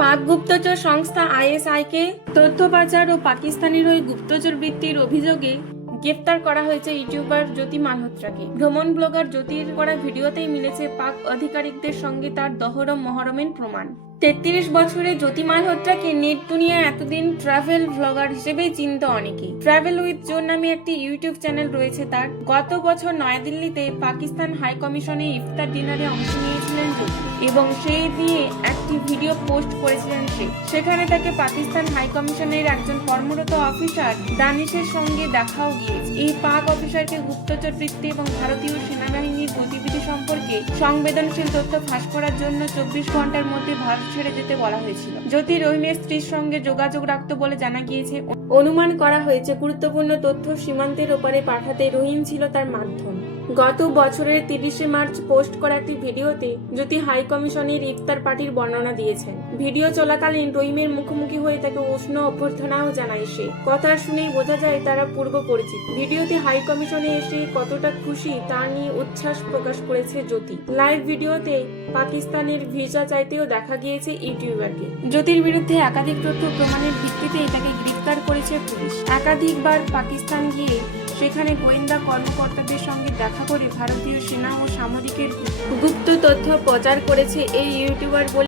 পাক গুপ্তচর সংস্থা আইএসআইকে তথ্য পাচার ও পাকিস্তানের হয়ে গুপ্তচর বৃত্তির অভিযোগে গ্রেফতার করা হয়েছে ইউটিউবার জ্যোতি মালহোত্রাকে। ভ্রমণ ব্লগার জ্যোতির করা ভিডিওতেই মিলেছে পাক আধিকারিকদের সঙ্গে তার দহরম মহরমের প্রমাণ। 33 বছরে জ্যোতি মালহোত্রাকে নেট দুনিয়ায় এতদিন ট্রাভেল ব্লগার হিসেবেই চিনত অনেকে। ট্রাভেল উইথ জোন নামে একটি ইউটিউব চ্যানেল রয়েছে তার। গত বছর নয়াদিল্লিতে পাকিস্তান হাই কমিশনে ইফতার ডিনারে অংশ নিয়েছিলেন জ্যোতি এবং সেই দিয়ে একটি ভিডিও পোস্ট করেছিলেন সেখানে তাকে পাকিস্তান হাই কমিশনের একজন কর্মরত অফিসার দানিশের সঙ্গে দেখাও গিয়েছে। এই পাক অফিসারকে গুপ্তচর বৃত্তি এবং ভারতীয় সেনাবাহিনীর গতিবিধি সম্পর্কে সংবেদনশীল তথ্য ফাঁস করার জন্য 24 ঘন্টার মধ্যে ভারত ছেড়ে যেতে বলা হয়েছিল। জ্যোতি রহিমের স্ত্রীর সঙ্গে যোগাযোগ রাখত বলে জানা গিয়েছে। অনুমান করা হয়েছে গুরুত্বপূর্ণ তথ্য সীমান্তের ওপারে পাঠাতে রহিম ছিল তার মাধ্যম। গত বছরের 30 মার্চ পোস্ট করা একটি ভিডিওতে জ্যোতি হাই কমিশনের ইফতার পার্টির বর্ণনা দিয়েছেন। ভিডিও চলাকালীন রহিমের মুখোমুখি হয়ে তাকে উষ্ণ অভ্যর্থনাও জানায় সে। কথা শুনেই বোঝা যায় তারা পূর্ব পরিচিত। ভিডিওতে হাই কমিশনে এসে কতটা খুশি তা নিয়ে উচ্ছ্বাস প্রকাশ করেছে জ্যোতি। লাইভ ভিডিওতে পাকিস্তানের ভিসা চাইতেও দেখা গিয়েছে ইউটিউবারকে। জ্যোতির বিরুদ্ধে একাধিক তথ্য প্রমাণের ভিত্তিতেই তাকে গ্রেফতার করেছে পুলিশ। একাধিকবার পাকিস্তান গিয়ে সেখানে গোয়েন্দা কর্মকর্তাদের সঙ্গে দেখা করে ভারতীয় সেনা ও সামরিকের গুপ্ত তথ্য প্রচার করেছে এই ইউটিউবার বলে